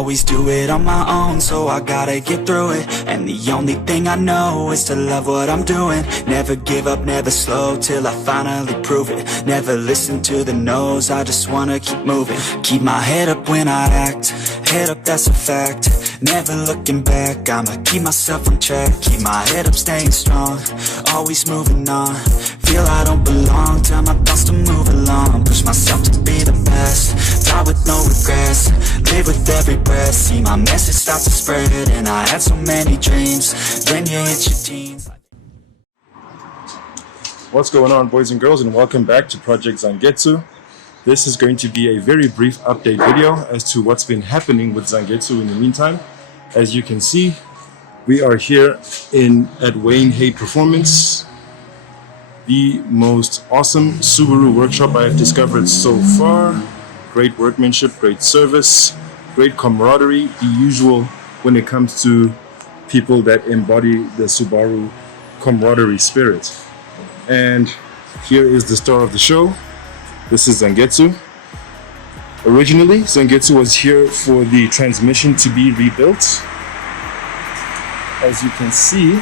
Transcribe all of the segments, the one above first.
Always do it on my own, so I gotta get through it. And the only thing I know is to love what I'm doing. Never give up, never slow, till I finally prove it. Never listen to the no's, I just wanna keep moving. Keep my head up when I act, head up, that's a fact. Never looking back, I'ma keep myself on track. Keep my head up, staying strong, always moving on. Feel I don't belong, tell my thoughts to move along. Push myself to be the best, die with no regrets. Live with every breath, see my message start to spread. And I had so many dreams, then you hit your teens. What's going on, boys and girls, and welcome back to Project Zangetsu. This is going to be a very brief update video as to what's been happening with Zangetsu in the meantime. As you can see, we are here at Wayne Hay Performance, the most awesome Subaru workshop I have discovered so far. Great workmanship, great service, great camaraderie, the usual when it comes to people that embody the Subaru camaraderie spirit. And here is the star of the show. This is Zangetsu. Originally, Zangetsu was here for the transmission to be rebuilt. As you can see,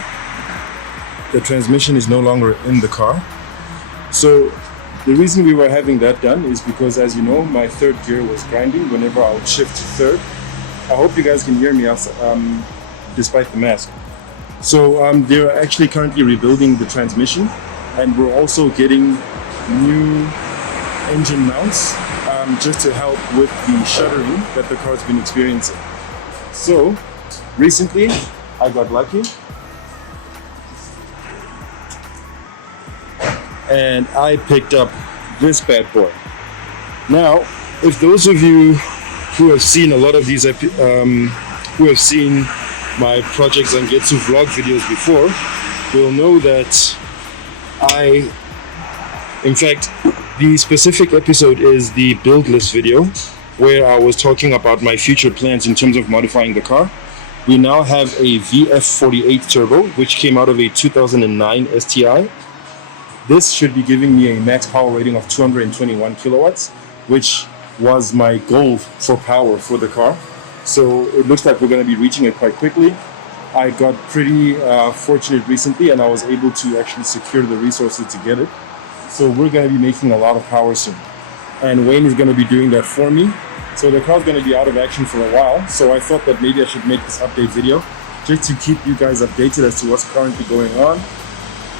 the transmission is no longer in the car. So the reason we were having that done is because, as you know, my third gear was grinding whenever I would shift to third. I hope you guys can hear me despite the mask. So they're actually currently rebuilding the transmission, and we're also getting new engine mounts just to help with the shuddering that the car's been experiencing. So recently I got lucky and I picked up this bad boy. Now, if those of you who have seen a lot of these who have seen my Project Zangetsu vlog videos before will know that in fact, the specific episode is the build list video where I was talking about my future plans in terms of modifying the car. We now have a VF48 turbo, which came out of a 2009 STI. This should be giving me a max power rating of 221 kilowatts, which was my goal for power for the car. So it looks like we're going to be reaching it quite quickly. I got pretty fortunate recently, and I was able to actually secure the resources to get it. So we're going to be making a lot of power soon. And Wayne is going to be doing that for me. So the car's going to be out of action for a while. So I thought that maybe I should make this update video just to keep you guys updated as to what's currently going on.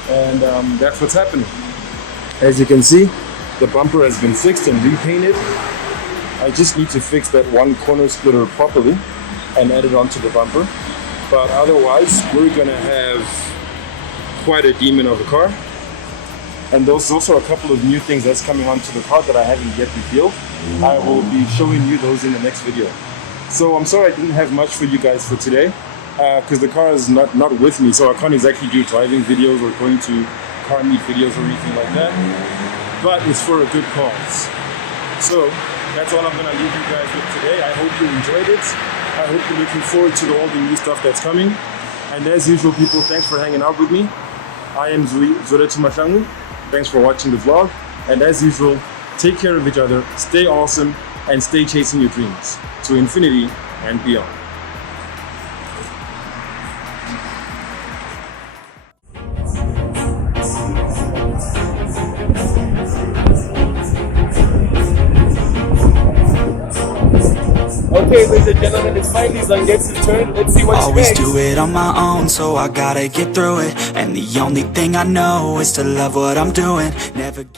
And that's what's happening. As you can see, the bumper has been fixed and repainted. I just need to fix that one corner splitter properly and add it onto the bumper. But otherwise, we're gonna have quite a demon of a car. And there's also a couple of new things that's coming onto the car that I haven't yet revealed. I will be showing you those in the next video. So I'm sorry I didn't have much for you guys for today, because the car is not with me, so I can't exactly do driving videos or going to car meet videos or anything like that. But it's for a good cause. So that's all I'm gonna leave you guys with today. I hope you enjoyed it. I hope you're looking forward to all the new stuff that's coming. And as usual, people, thanks for hanging out with me. I am Zoretu Matangu. Thanks for watching the vlog. And as usual, take care of each other, stay awesome, and stay chasing your dreams to infinity and beyond. Okay, ladies and gentlemen, it's finally Zangetsu's turn. Let's see what she Always makes. do it on my own, so I gotta get through it. And the only thing I know is to love what I'm doing. Never get